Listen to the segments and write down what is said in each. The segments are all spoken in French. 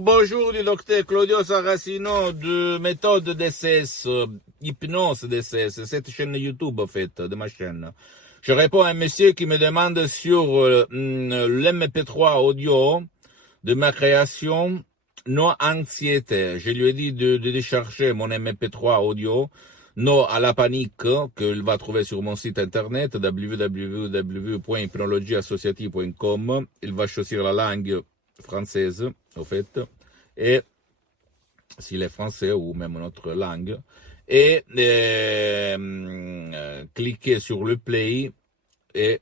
bonjour du docteur Claudio Saracino de méthode DCS, hypnose DCS, cette chaîne YouTube en fait, de ma chaîne. Je réponds à un monsieur qui me demande sur l'MP3 audio de ma création, non anxiété. Je lui ai dit de décharger mon MP3 audio, non à la panique, qu'il va trouver sur mon site internet www.hypnologieassociative.com. Il va choisir la langue française, au fait, et s'il est français ou même notre langue, et cliquer sur le play et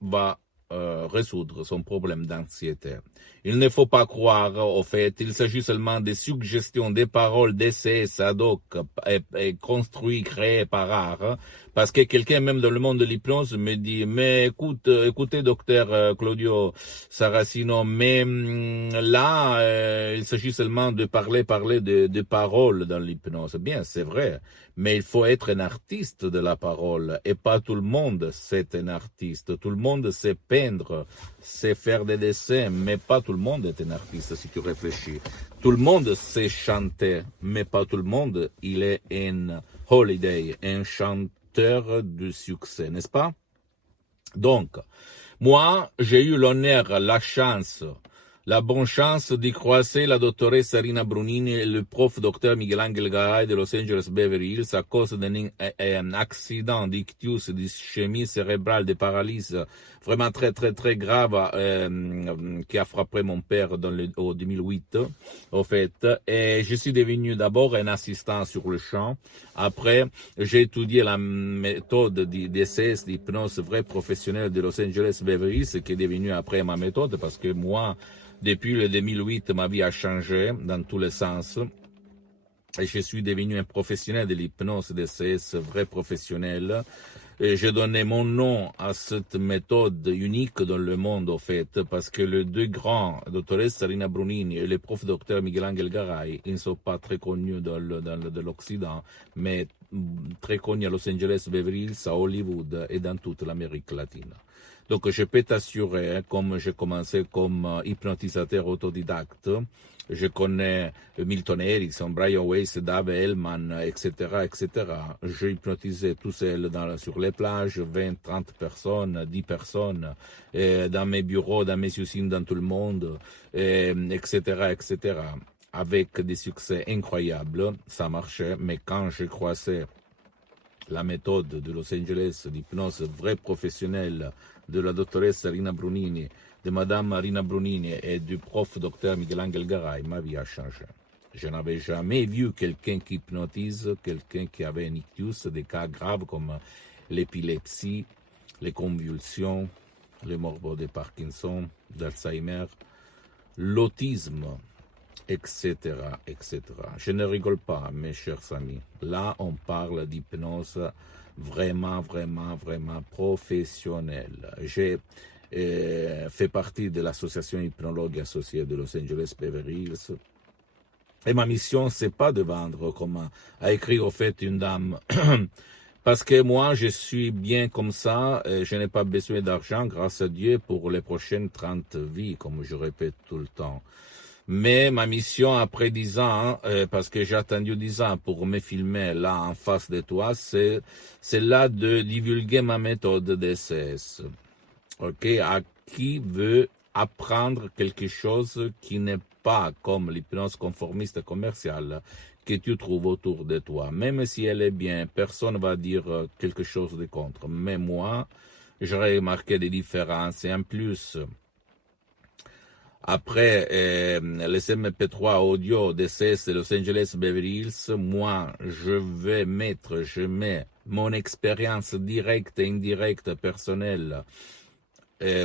va résoudre son problème d'anxiété. Il ne faut pas croire, au fait, il s'agit seulement des suggestions, des paroles d'essais ad hoc et construits, créés par art, parce que quelqu'un même dans le monde de l'hypnose me dit, mais écoutez, docteur Claudio Saracino, mais là, il s'agit seulement de parler de paroles dans l'hypnose. Bien, c'est vrai, mais il faut être un artiste de la parole, et pas tout le monde c'est un artiste. Tout le monde sait peindre, sait faire des dessins, mais pas tout le monde est un artiste si tu réfléchis. Tout le monde sait chanter, mais pas tout le monde, il est un holiday, un chanteur de succès, n'est-ce pas? Donc, moi, j'ai eu l'honneur, la chance, la bonne chance d'y croiser la doctoresse Rina Brunini et le prof docteur Miguel Angel Garay de Los Angeles Beverly Hills à cause d'un accident d'ictus, d'ischémie cérébrale, de paralysie vraiment très très très grave qui a frappé mon père au 2008 au fait. Et je suis devenu d'abord un assistant sur le champ. Après, j'ai étudié la méthode d'essai d'hypnose vraie professionnelle de Los Angeles Beverly Hills, qui est devenue après ma méthode, parce que moi, depuis le 2008, ma vie a changé dans tous les sens. Et je suis devenu un professionnel de l'hypnose DCS, vrai professionnel. Et j'ai donné mon nom à cette méthode unique dans le monde, au fait, parce que les deux grands, doctoresse Rina Brunini et le prof docteur Miguel Angel Garay, ils ne sont pas très connus dans l'Occident, mais très connus à Los Angeles, Beverly Hills, à Hollywood et dans toute l'Amérique latine. Donc, je peux t'assurer, comme j'ai commencé comme hypnotisateur autodidacte, je connais Milton Erickson, Brian Weiss, Dave Hellman, etc., etc. Je hypnotisais tout seul sur les plages, 20, 30 personnes, 10 personnes, dans mes bureaux, dans mes usines, dans tout le monde, etc., etc. Avec des succès incroyables, ça marchait, mais quand je croisais la méthode de Los Angeles d'hypnose vraie professionnelle de la doctoresse Rina Brunini, de Madame Rina Brunini et du prof docteur Miguel Angel Garay, ma vie a changé. Je n'avais jamais vu quelqu'un qui hypnotise, quelqu'un qui avait un ictus, des cas graves comme l'épilepsie, les convulsions, les morbos de Parkinson, d'Alzheimer, l'autisme, etc., etc. Je ne rigole pas, mes chers amis. Là, on parle d'hypnose vraiment, vraiment, vraiment professionnelle. J'ai fait partie de l'association hypnologue associée de Los Angeles Beverly Hills. Et ma mission, c'est pas de vendre, comme a écrit au fait une dame. Parce que moi, je suis bien comme ça, je n'ai pas besoin d'argent, grâce à Dieu, pour les prochaines 30 vies, comme je répète tout le temps. Mais ma mission après 10 ans, parce que j'ai attendu 10 ans pour me filmer là en face de toi, c'est là de divulguer ma méthode DCS. Ok, à qui veut apprendre quelque chose qui n'est pas comme l'hypnose conformiste commerciale que tu trouves autour de toi. Même si elle est bien, personne ne va dire quelque chose de contre. Mais moi, j'aurais remarqué des différences. Et en plus, après les MP3 audio DCS de Los Angeles Beverly Hills, moi, je mets mon expérience directe et indirecte personnelle,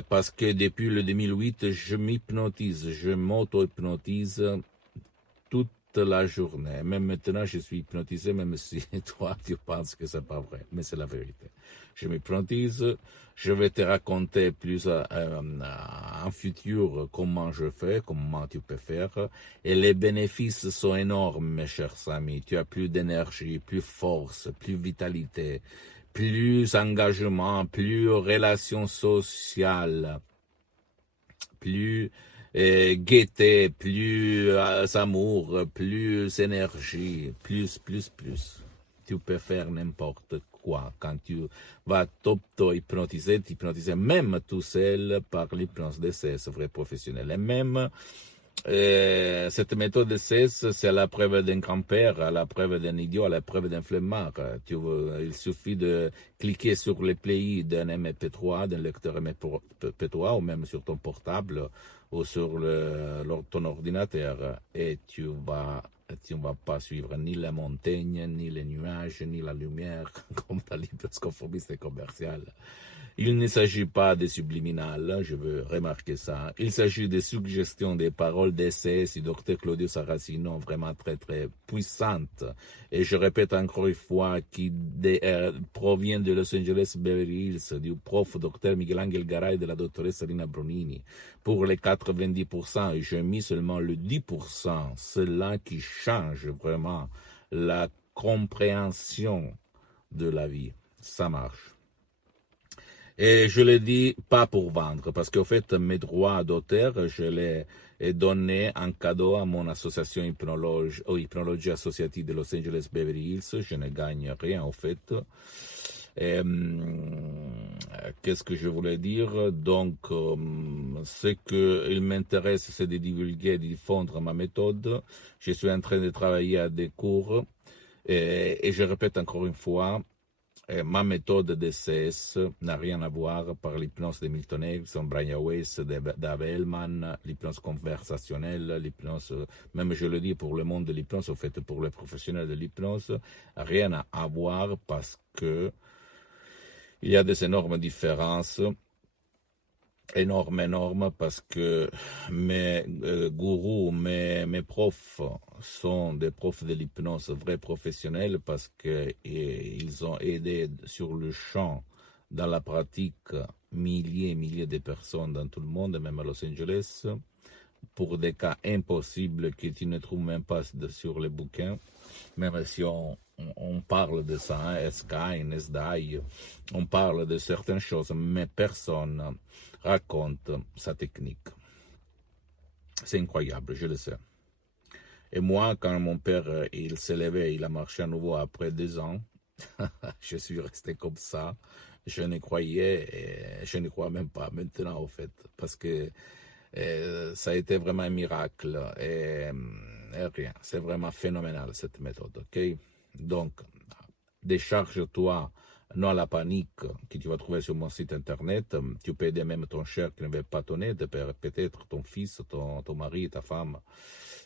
parce que depuis le 2008, je m'hypnotise, je m'auto-hypnotise toute la journée. Même maintenant, je suis hypnotisé, même si toi, tu penses que c'est pas vrai, mais c'est la vérité. Je m'hypnotise, je vais te raconter plus en futur comment je fais, comment tu peux faire. Et les bénéfices sont énormes, mes chers amis. Tu as plus d'énergie, plus force, plus vitalité, plus engagement, plus relations sociales, plus gaieté, plus amour, plus énergie, plus. Tu peux faire n'importe quoi. Quand tu vas t'auto-hypnotiser, t'hypnotiser même tout seul par l'hypnose DCS vrai professionnel. Et même cette méthode DCS, c'est à la preuve d'un grand-père, à la preuve d'un idiot, à la preuve d'un flemmard. Il suffit de cliquer sur les playlists d'un MP3, d'un lecteur MP3, ou même sur ton portable, ou sur ton ordinateur, et tu ne vas pas suivre ni la montagne, ni les nuages, ni la lumière, comme dans l'hypnosconformiste commercial. Il ne s'agit pas de subliminal, je veux remarquer ça. Il s'agit de suggestions des paroles d'essai du docteur Claudio Saracino, vraiment très très puissantes. Et je répète encore une fois, qui provient de Los Angeles Beverly Hills, du prof docteur Miguel Angel Garay et de la doctoresse Rina Bronini. Pour les 90%, j'ai mis seulement le 10%, cela qui change vraiment la compréhension de la vie. Ça marche. Et je le dis pas pour vendre, parce qu'en fait, mes droits d'auteur, je les ai donnés en cadeau à mon association Hypnologie Associative de Los Angeles Beverly Hills. Je ne gagne rien, en fait. Qu'est-ce que je voulais dire? Donc, ce qu'il m'intéresse, c'est de divulguer, de diffondre ma méthode. Je suis en train de travailler à des cours. Et je répète encore une fois, ma méthode DCS n'a rien à voir par l'hypnose de Milton Erickson, Brian Weiss, Dave Hellman, l'hypnose conversationnelle, l'hypnose, même je le dis pour le monde de l'hypnose, en fait pour les professionnels de l'hypnose, rien à voir parce que il y a des énormes différences, énormes, parce que mes gourous, mes profs sont des profs de l'hypnose vrais professionnels parce qu'ils ont aidé sur le champ, dans la pratique, milliers de personnes dans tout le monde, même à Los Angeles, pour des cas impossibles que tu ne trouves même pas sur les bouquins, même si on parle de ça, hein, Sky, SDI, on parle de certaines choses, mais personne raconte sa technique. C'est incroyable, je le sais. Et moi, quand mon père, il s'est levé, il a marché à nouveau après 2 ans, je suis resté comme ça. Je ne croyais, et je ne crois même pas maintenant, au fait, parce que ça a été vraiment un miracle. Et rien, c'est vraiment phénoménal, cette méthode, ok? Donc, décharge-toi, non à la panique que tu vas trouver sur mon site internet. Tu peux aider même ton cher qui ne veut pas ton aide, peut-être ton fils, ton mari, ta femme.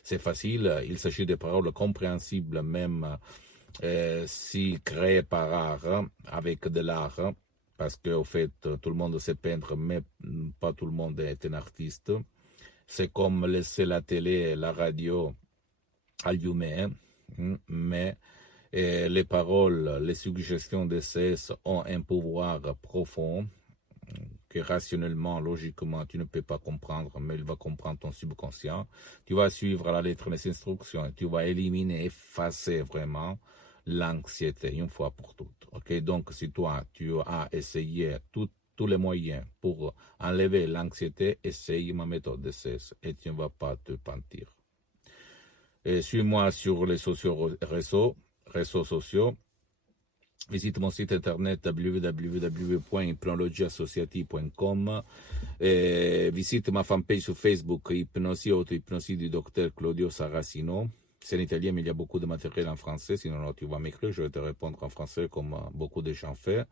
C'est facile, il s'agit de paroles compréhensibles, même si créées par art, avec de l'art, parce qu'au fait, tout le monde sait peindre, mais pas tout le monde est un artiste. C'est comme laisser la télé, la radio allumées, mais les paroles, les suggestions de CS ont un pouvoir profond que rationnellement, logiquement, tu ne peux pas comprendre, mais il va comprendre ton subconscient. Tu vas suivre à la lettre les instructions et tu vas éliminer, effacer vraiment l'anxiété une fois pour toutes. Okay? Donc, si toi, tu as essayé tous les moyens pour enlever l'anxiété, essaye ma méthode de CS et tu ne vas pas te pentir. Suis-moi sur les réseaux sociaux. Visite mon site internet www.hypnologieassociative.com. Visite ma fanpage sur Facebook, Hypnosie Auto-Hypnosie du docteur Claudio Saracino. C'est en italien, mais il y a beaucoup de matériel en français. Sinon, tu vas m'écrire, je vais te répondre en français comme beaucoup de gens font.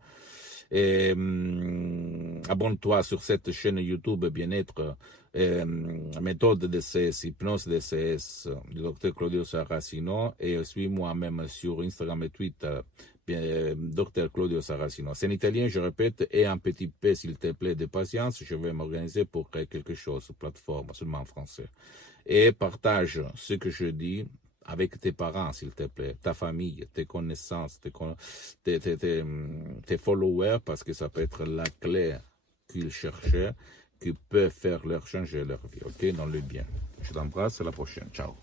Abonne-toi sur cette chaîne YouTube Bien-être, méthode DCS, hypnose DCS du docteur Claudio Saracino, et suis-moi même sur Instagram et Twitter, docteur Claudio Saracino. C'est en italien, je répète, et un petit peu, s'il te plaît, de patience, je vais m'organiser pour créer quelque chose, plateforme, seulement en français. Et partage ce que je dis avec tes parents, s'il te plaît, ta famille, tes connaissances, tes followers, parce que ça peut être la clé qu'ils cherchaient, qui peut faire changer leur vie, ok, dans le bien. Je t'embrasse, à la prochaine, ciao.